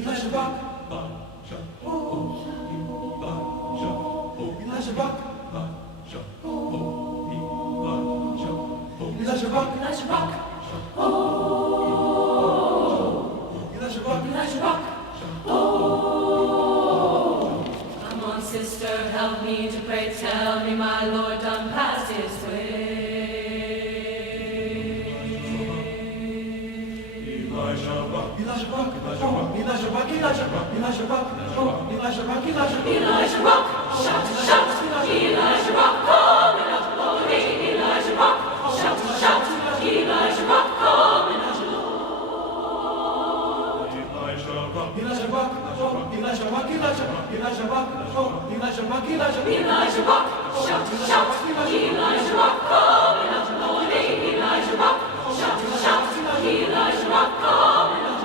Elijah Rock. Oh, Elijah Rock. Elijah Rock. Elijah Rock. Oh, Elijah Rock. Elijah Rock. Oh, come on, sister, help me to pray. Tell me, my Lord done passed his way. Elijah Rock. Elijah Rock. Elijah Rock. Elijah Rock. Elijah Rock. Elijah Rock. Elijah Rock. Shout, shout. Elijah Rock. Coming up, holy. Elijah Rock. Shout, shout. Elijah Rock. Coming up. Elijah Rock. Elijah Rock. Elijah Rock. Elijah Rock. Elijah Rock. Elijah Rock. Shout, shout. Elijah Rock. Coming up, holy. Elijah Rock. Shout, shout. Elijah Rock. Coming up.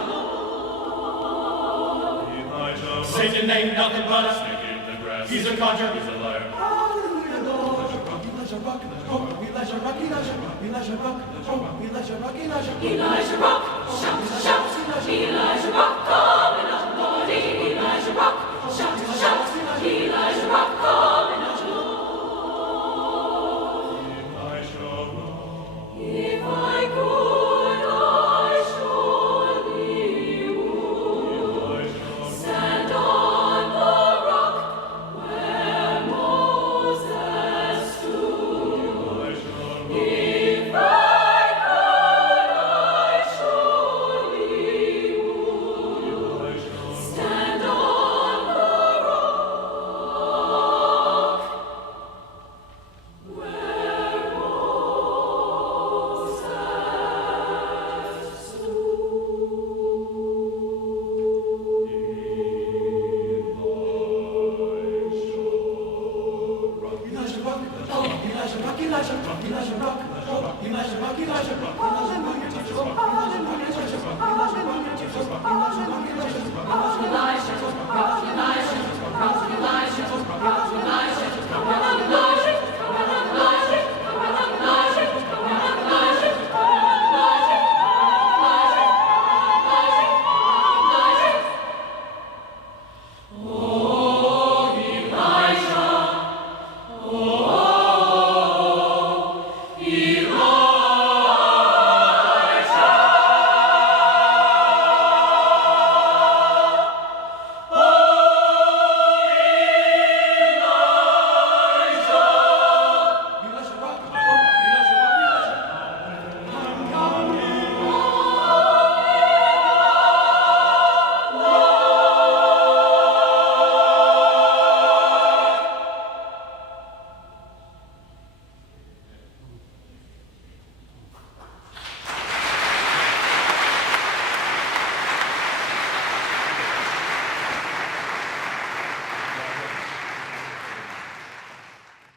Satan ain't nothing but a snake in the grass. He's a conjurer, he's a liar. Elijah Rock. Elijah Rock. Elijah Rock. Elijah Rock. Shout, shout.